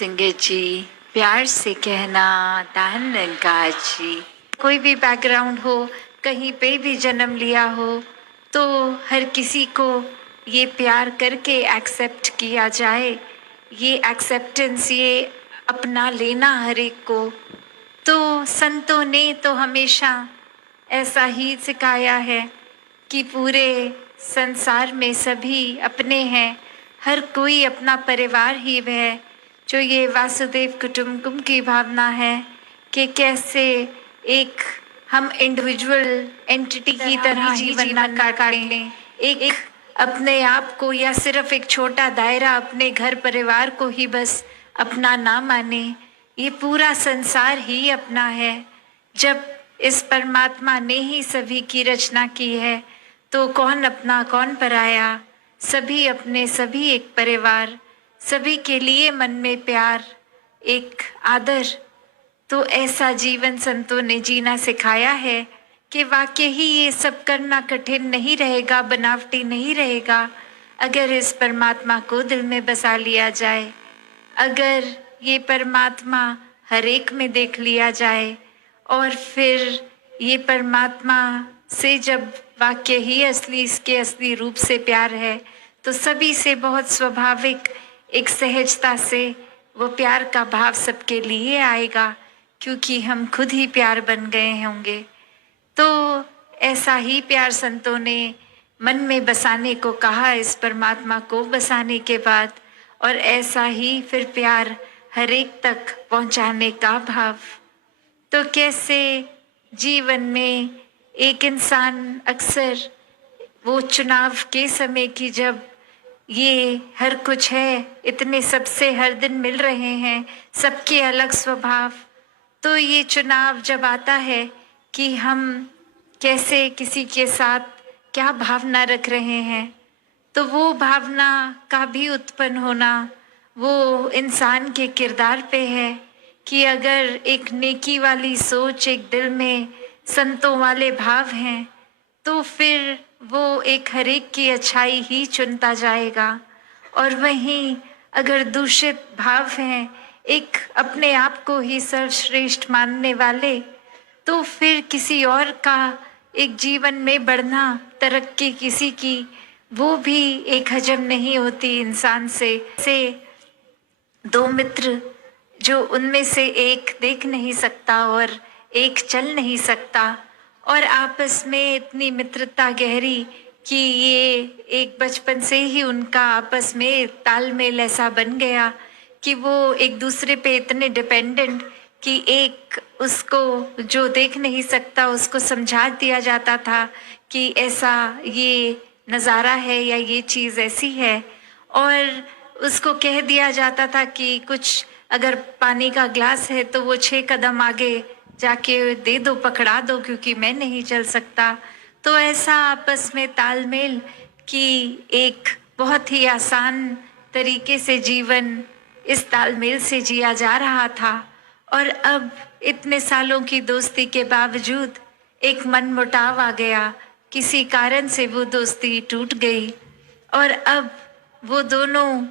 Singer जी, प्यार से कहना दान लंका जी। कोई भी बैकग्राउंड हो, कहीं पे भी जन्म लिया हो, तो हर किसी को ये प्यार करके एक्सेप्ट किया जाए। ये एक्सेप्टेंस, ये अपना लेना हर एक को। तो संतों ने तो हमेशा ऐसा ही सिखाया है कि पूरे संसार में सभी अपने हैं, हर कोई अपना परिवार ही वह। जो ये वासुदेव कुटुंबकम की भावना है कि कैसे एक हम इंडिविजुअल एंटिटी की तरह जीवन ना काट लें, एक अपने आप को या सिर्फ एक छोटा दायरा अपने घर परिवार को ही बस अपना ना माने। ये पूरा संसार ही अपना है। जब इस परमात्मा ने ही सभी की रचना की है, तो कौन अपना कौन पराया, सभी अपने सभी एक परिवार, सभी के लिए मन में प्यार, एक आदर। तो ऐसा जीवन संतों ने जीना सिखाया है कि वाकई ही ये सब करना कठिन नहीं रहेगा, बनावटी नहीं रहेगा, अगर इस परमात्मा को दिल में बसा लिया जाए, अगर ये परमात्मा हर एक में देख लिया जाए। और फिर ये परमात्मा से जब वाक्य ही असली, इसके असली रूप से प्यार है, तो सभी से बहुत स्वाभाविक एक सहजता से वो प्यार का भाव सबके लिए आएगा, क्योंकि हम खुद ही प्यार बन गए होंगे। तो ऐसा ही प्यार संतों ने मन में बसाने को कहा इस परमात्मा को बसाने के बाद, और ऐसा ही फिर प्यार हर एक तक पहुंचाने का भाव। तो कैसे जीवन में एक इंसान अक्सर वो चुनाव के समय की, जब ये हर कुछ है, इतने सबसे हर दिन मिल रहे हैं, सबके अलग स्वभाव, तो ये चुनाव जब आता है कि हम कैसे किसी के साथ क्या भावना रख रहे हैं, तो वो भावना का भी उत्पन्न होना वो इंसान के किरदार पे है कि अगर एक नेकी वाली सोच एक दिल में संतों वाले भाव हैं, तो फिर वो एक हर एक की अच्छाई ही चुनता जाएगा। और वहीं अगर दूषित भाव हैं, एक अपने आप को ही सर्वश्रेष्ठ मानने वाले, तो फिर किसी और का एक जीवन में बढ़ना, तरक्की किसी की, वो भी एक हजम नहीं होती इंसान से दो मित्र जो उनमें से एक देख नहीं सकता और एक चल नहीं सकता, और आपस में इतनी मित्रता गहरी कि ये एक बचपन से ही उनका आपस में तालमेल ऐसा बन गया कि वो एक दूसरे पे इतने डिपेंडेंट कि एक उसको जो देख नहीं सकता उसको समझा दिया जाता था कि ऐसा ये नज़ारा है या ये चीज़ ऐसी है, और उसको कह दिया जाता था कि कुछ अगर पानी का ग्लास है तो वो 6 कदम आगे जाके दे दो, पकड़ा दो, क्योंकि मैं नहीं चल सकता। तो ऐसा आपस में तालमेल कि एक बहुत ही आसान तरीके से जीवन इस तालमेल से जिया जा रहा था। और अब इतने सालों की दोस्ती के बावजूद एक मनमुटाव आ गया, किसी कारण से वो दोस्ती टूट गई, और अब वो दोनों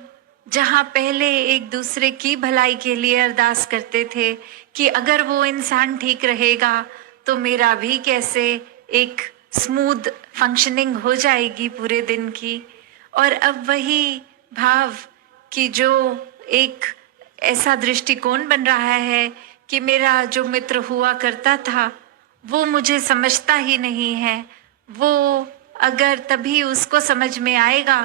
जहाँ पहले एक दूसरे की भलाई के लिए अरदास करते थे कि अगर वो इंसान ठीक रहेगा तो मेरा भी कैसे एक स्मूथ फंक्शनिंग हो जाएगी पूरे दिन की, और अब वही भाव कि जो एक ऐसा दृष्टिकोण बन रहा है कि मेरा जो मित्र हुआ करता था वो मुझे समझता ही नहीं है, वो अगर तभी उसको समझ में आएगा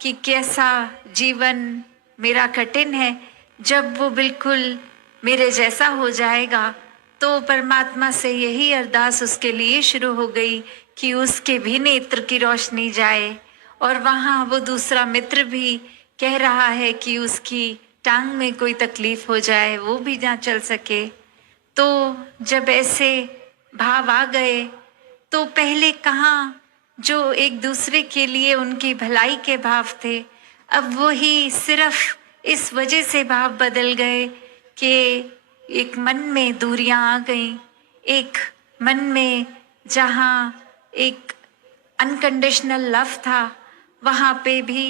कि कैसा जीवन मेरा कठिन है, जब वो बिल्कुल मेरे जैसा हो जाएगा। तो परमात्मा से यही अरदास उसके लिए शुरू हो गई कि उसके भी नेत्र की रोशनी जाए, और वहाँ वो दूसरा मित्र भी कह रहा है कि उसकी टांग में कोई तकलीफ हो जाए, वो भी ना चल सके। तो जब ऐसे भाव आ गए, तो पहले कहाँ जो एक दूसरे के लिए उनकी भलाई के भाव थे, अब वो ही सिर्फ इस वजह से भाव बदल गए कि एक मन में दूरियां आ गईं, एक मन में जहाँ एक अनकंडीशनल लव था, वहाँ पे भी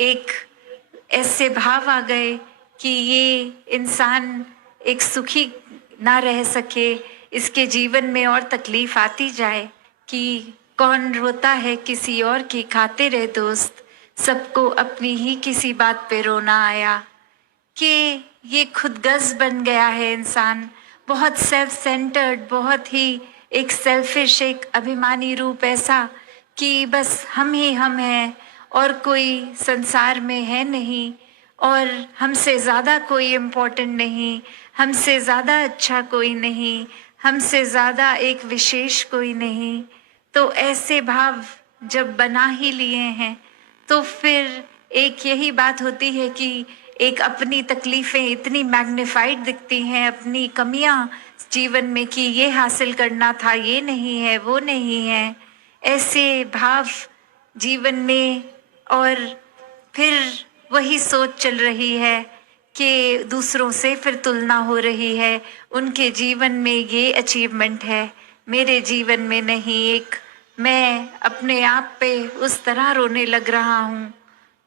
एक ऐसे भाव आ गए कि ये इंसान एक सुखी ना रह सके, इसके जीवन में और तकलीफ आती जाए कि कौन रोता है किसी और की खातिर है दोस्त, सबको अपनी ही किसी बात पे रोना आया। कि ये खुदगर्ज बन गया है इंसान, बहुत सेल्फ सेंटर्ड, बहुत ही एक सेल्फिश, एक अभिमानी रूप ऐसा कि बस हम ही हम हैं और कोई संसार में है नहीं, और हमसे ज़्यादा कोई इम्पोर्टेंट नहीं, हमसे ज़्यादा अच्छा कोई नहीं, हमसे ज़्यादा एक विशेष कोई नहीं। तो ऐसे भाव जब बना ही लिए हैं तो फिर एक यही बात होती है कि एक अपनी तकलीफ़ें इतनी मैग्नीफाइड दिखती हैं, अपनी कमियां जीवन में कि ये हासिल करना था, ये नहीं है, वो नहीं है, ऐसे भाव जीवन में। और फिर वही सोच चल रही है कि दूसरों से फिर तुलना हो रही है, उनके जीवन में ये अचीवमेंट है, मेरे जीवन में नहीं। एक मैं अपने आप पे उस तरह रोने लग रहा हूँ।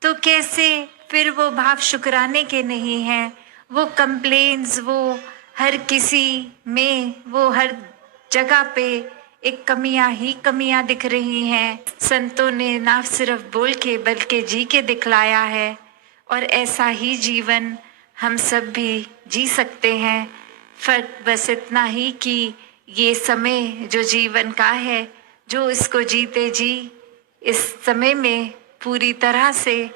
तो कैसे फिर वो भाव शुक्राने के नहीं हैं, वो कंप्लेन्स, वो हर किसी में, वो हर जगह पे एक कमियां ही कमियां दिख रही हैं। संतों ने ना सिर्फ बोल के बल्कि जी के दिखलाया है, और ऐसा ही जीवन हम सब भी जी सकते हैं। फर्क बस इतना ही कि ये समय जो जीवन का है, जो इसको जीते जी इस समय में पूरी तरह से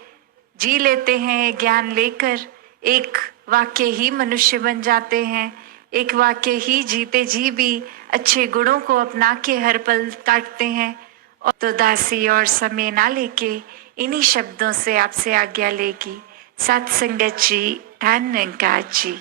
जी लेते हैं, ज्ञान लेकर एक वाक्य ही मनुष्य बन जाते हैं, एक वाक्य ही जीते जी भी अच्छे गुणों को अपना के हर पल काटते हैं। और तो दासी और समय ना लेके इन्हीं शब्दों से आपसे आज्ञा लेगी। सत्संगत जी, धन्यवाद जी।